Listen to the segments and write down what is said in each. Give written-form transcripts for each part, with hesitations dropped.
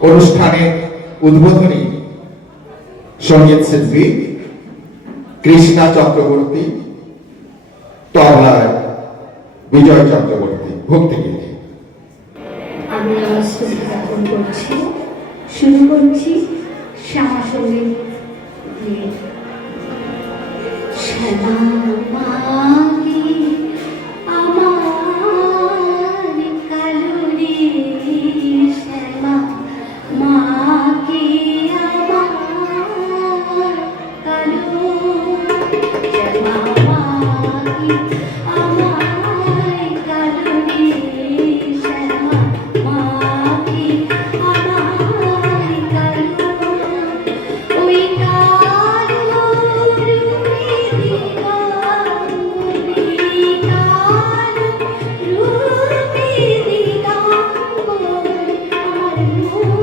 অনুষ্ঠানে উদ্বোধনী সঙ্গীত শিল্পী কৃষ্ণা চক্রবর্তী, তবলায় বিজয় চক্রবর্তী, ভক্তিগীত। আমি আমার স্তুতি জ্ঞাপন করছি, শুরু করছি শ্যামা সঙ্গীত দিয়ে। শ্যামা মাগি আমার কালো রে, শ্যামা মাগি আমার কালো, শ্যামা মাগি আমার কালো রে, শ্যামা মাগি আমার কালো, ওই কালো রূপে দিগম্বরী, কালো রূপে দিগম্বরী, আমার মন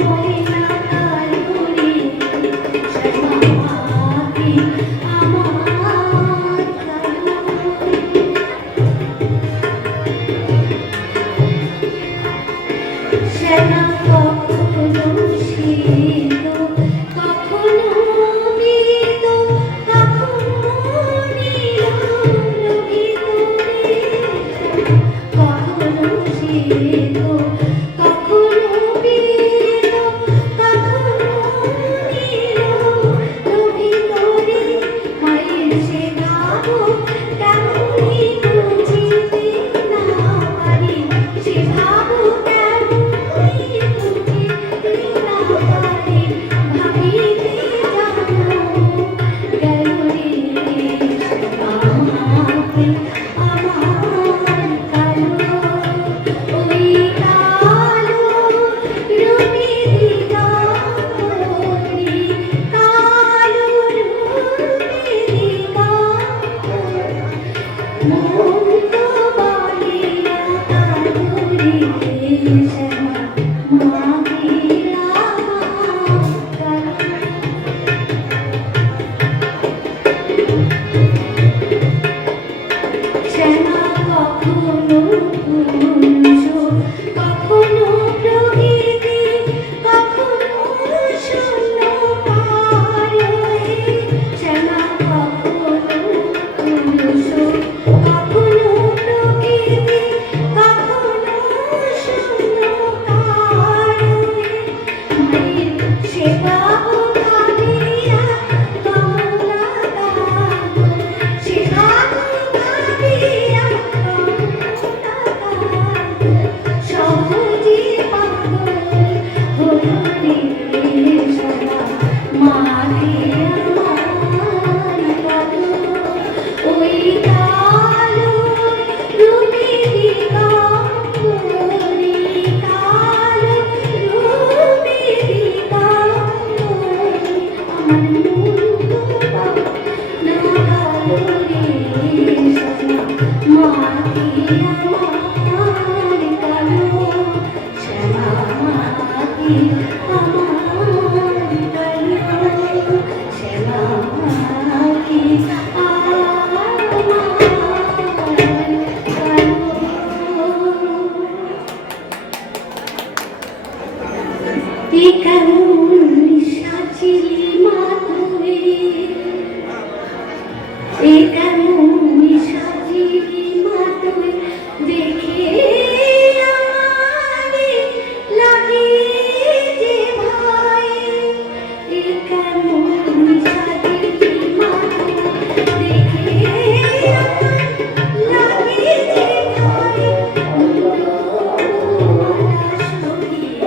বলে না কালো রে, শ্যামা মাগি আমার কালো। শ্যামা কখনো শীত, কখনো মৃত, কখনো নীল লোহিত রে, কখনো শীত, কখনো মৃত, কখনো নীল লোহিত রে, মায়ের সে গাবো কেমনই বুঝিতে না পারি, সে ভাবো কেমনই বুঝিতে না পারি, ভাবিতে জানো গেল রে, আমাকে আমার কালো, ওই কালো রূপে দিগম্বরী, কালো রূপে দিগম্বরী, মন তো বলে না কালো রে, শ্যামা মাগি আমার কালো। শ্যামা কখনো পুরুষ, কখনো প্রকৃতি, কখনো শূন্য পারে, শ্যামা কখনো পুরুষ, কখনো প্রকৃতি, কখনো শূন্য পারে, মায়ের সেবা ভাবিয়া কমলা দান, সেবা ভাবিয়া কমলা দান, সহজে পাগল হলো রে, শ্যামা মাগি আমার কালো, ওই কালো রূপে দিগম্বরী, কালো রূপে দিগম্বরী, আমার মন তো না কালো রে, শ্যামা মাগি আমার কালো, শ্যামা মাগি আমার কালো, শ্যামা মাগি আমার কালো। এ কেমন সাজিলি মা তুই, এ কেমন সাজিলি মা তুই, দেখে আমারে লাগে যে ভয়, এ কেমন সাজিলি মা তুই, দেখে আমার লাগে যে ভয়, মুন্ডমালা শোভিয়ে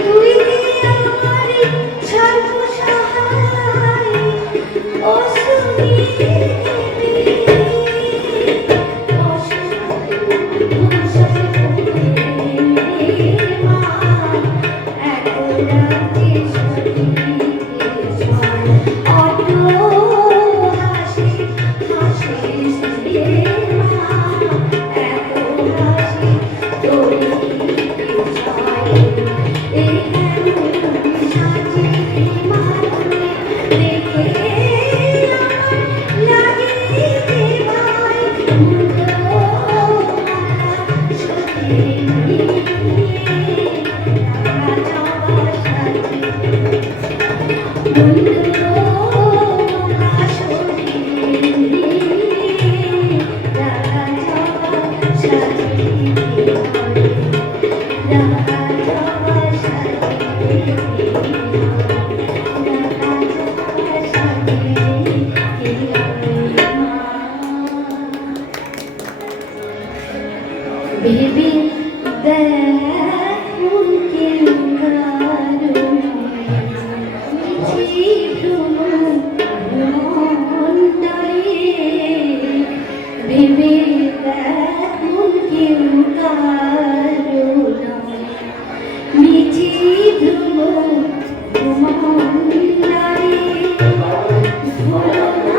তুই আমার সর্বসহায় Baby, দেখুন কেউ কারো ভেবে দেখুন কেউ কারো মিছি ভ্রম ভ্রমণ্ডলে ভুলো না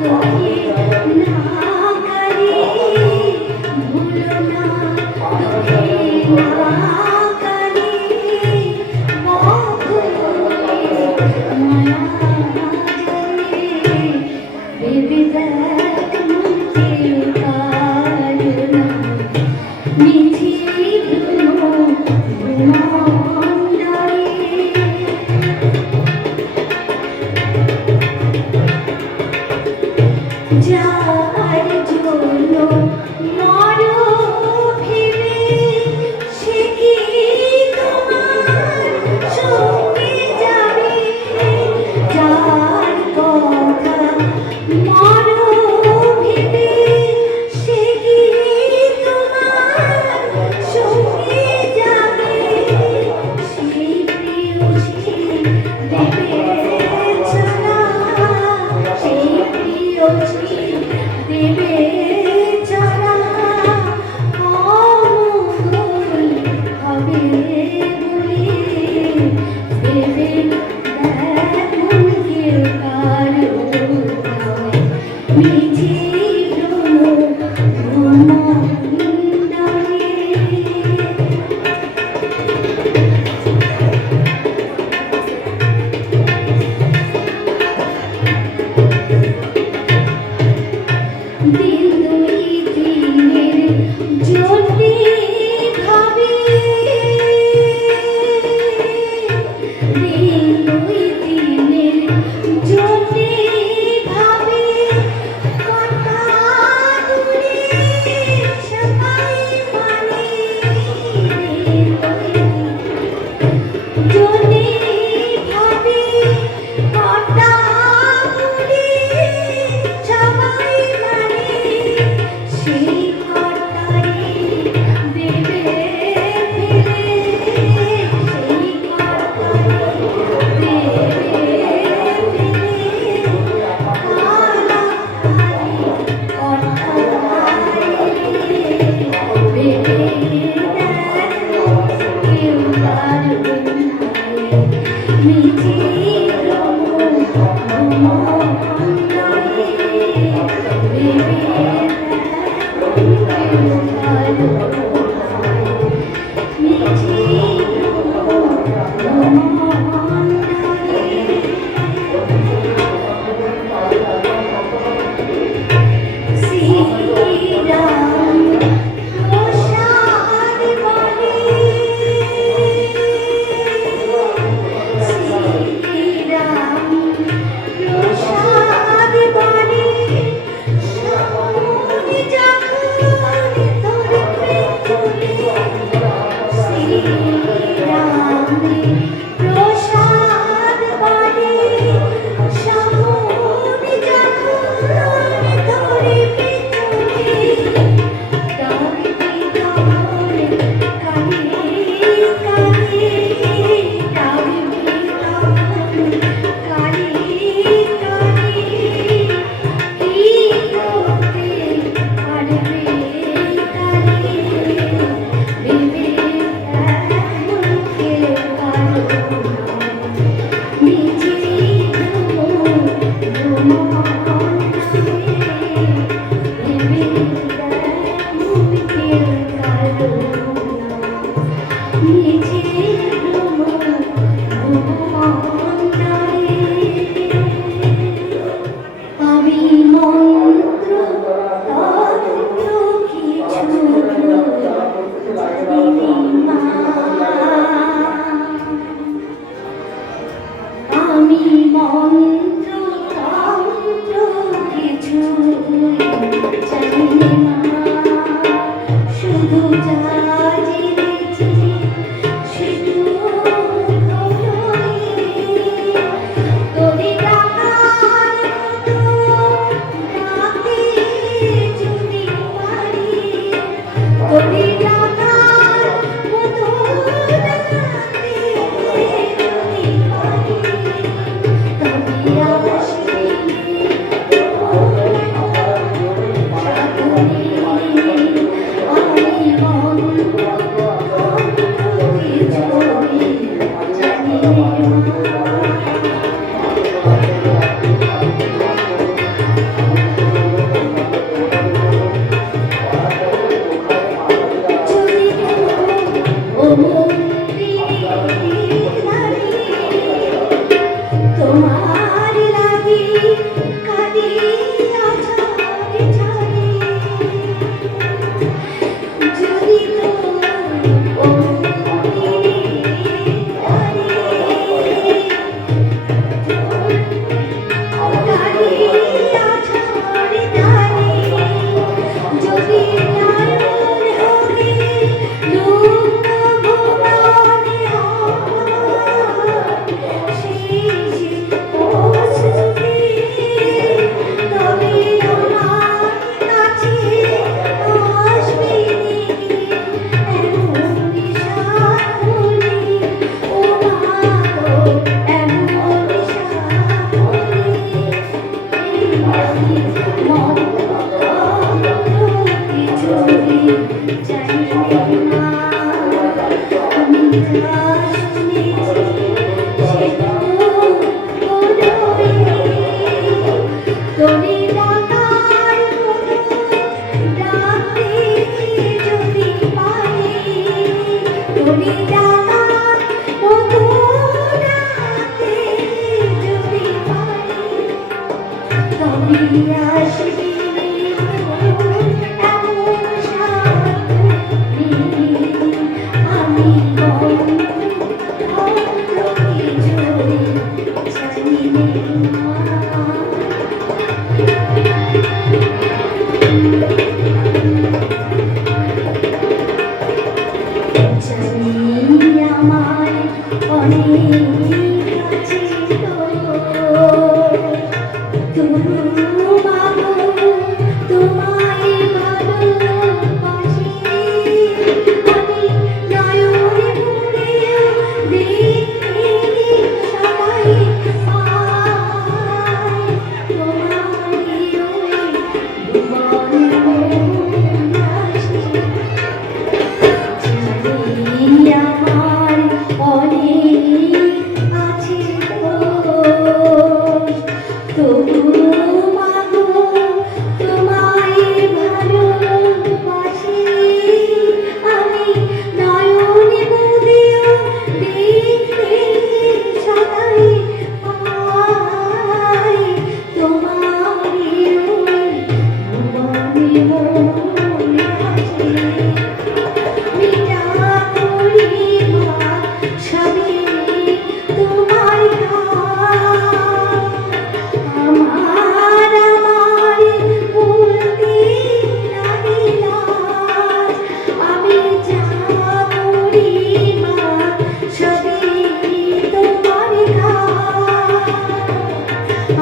তোকে না কারে ভুলো না তোকে না কারে মধুরে মায়া জানে ভেবে দেখুন কেউ কারো মিছি ভ্রম ভ্রমণ্ডলে যার জন্য মরো ভেবে সে কি তোমার সঙ্গে যাবে যার কথা মরো ভেবে সে কি তোমার সঙ্গে যাবে সেই প্রিয়সী দেবে ছাড়া সেই প্রিয়সী দেবে ছাড়া অমঙ্গল হবে বলে ভেবে দেখুন কেউ কারো নয় মিছি ভ্রম ভ্রমণ্ডলে দিন দুই দিনের জন্যে ভাবে দিন দুই দিনের জন্যে ভাবে কথা দূরে সবাই মানে দিন দুই জন্যে ভাবে কথা দূরে সবাই মানে সেই কথাই দেবে ফেলে সেই কথাই দেবে ফেলে কালাকালি কথাই ভেবে দেখো কেউ কারো নয় মিছি ভ্রম ভ্রমণ্ডলে ভেবে দেখো কেউ কারো নয় মিছি ভ্রম ভ্রমণ্ডলে শ্রীরাম প্রসাদ বলে শ্রীরাম প্রসাদ বলে শকুন যখন আমি মনে আছে মিটা করি মা সবে তোমার আমার আমার বলতে লাগিলা আমি যা করি মা সবে তোমার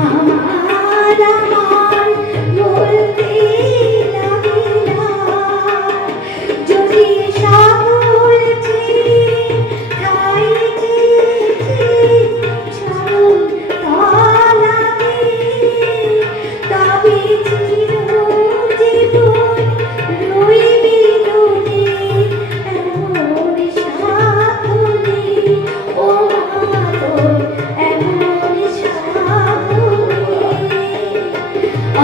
আমার আমার বলতে লাগিলা যদি সকল খাইছি চরণ তলাতে তবে চিরজীবন রইবি দূরে এমন সাধনে ও মা তোর এমন সাধনে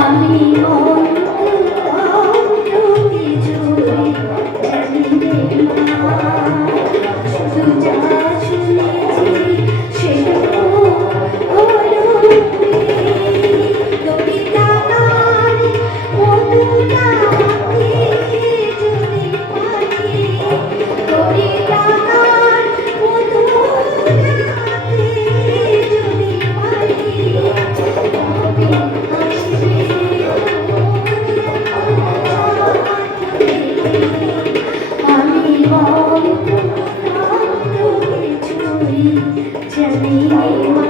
আমি অন্তরে জুড়ে জানি রে মা শুধু যা শুনেছি সেটুকু হলো রে দড়িটার মধুটাকে যদি পারি দড়িটার মধুটাকে যদি পারি তবে আসবে আমি মন্ত্রে ছুঁই জানি রে মা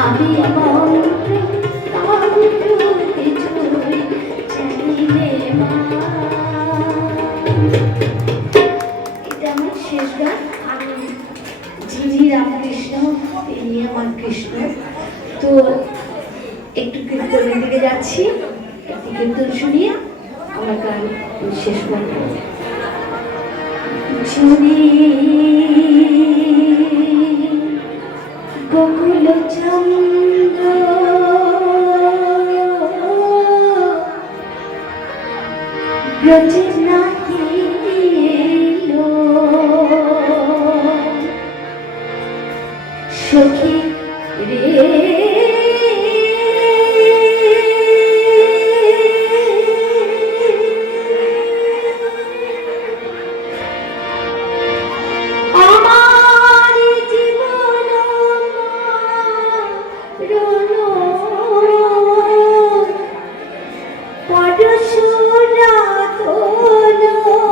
আমি মন্ত্রে ছুঁই জানি রে মা এটা আমার শেষ গান আমি ঝিঝি রামকৃষ্ণ তিনি আমার কৃষ্ণ তো একটু কীর্তনের দিকে যাচ্ছি একটু কীর্তন শুনিয়ে আমার গান শেষ করব ঝুরি গোকুল চন্দ্র ব্রজ নাহি এলো সখী রে আমার জীবন রণ পরশুরাতন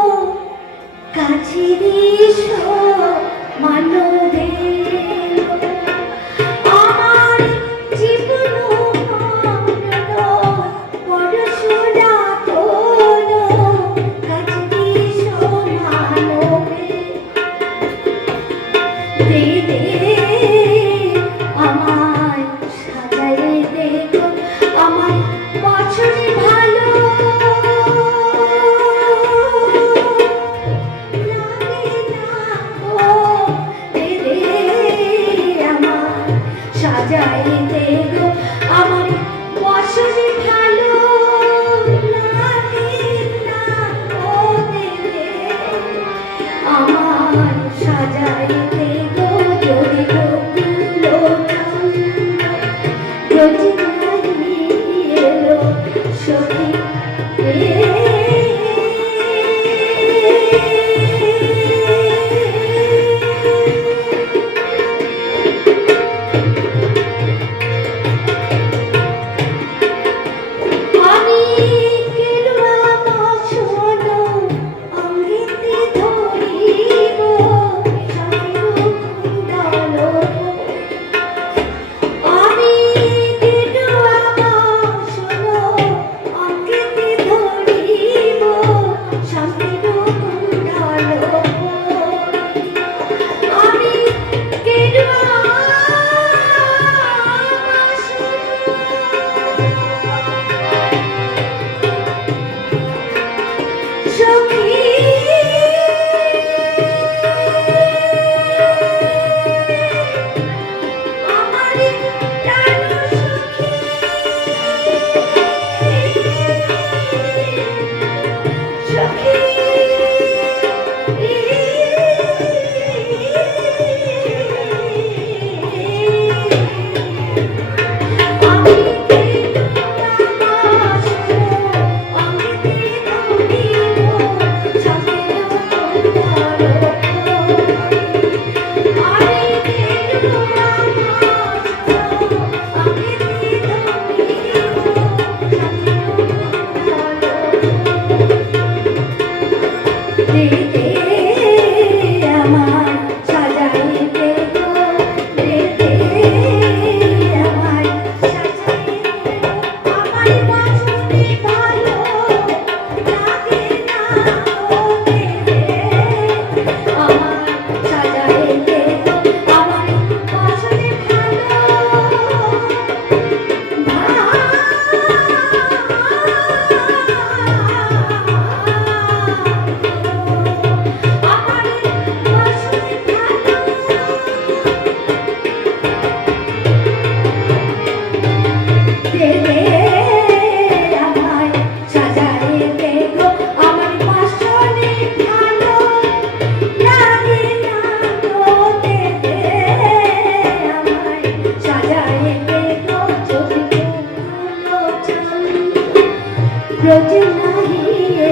যে নাহি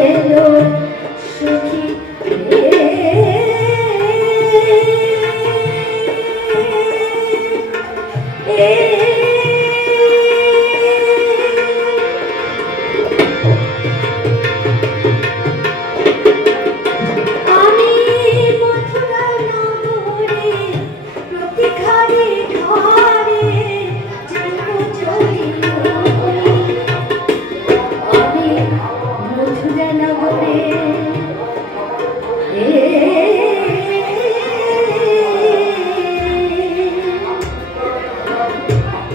এলো সখী আমি মথুরা নগরে প্রতি ঘরে ঘরে যেন চলিল আমি মথুরা নগরে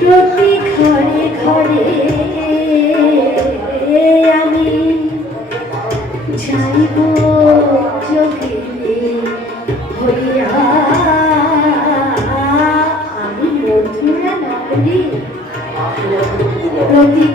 প্রতি ঘরে ঘরে আমি যাইব চোখে হইয়া আমি মথুরা নগরী প্রতি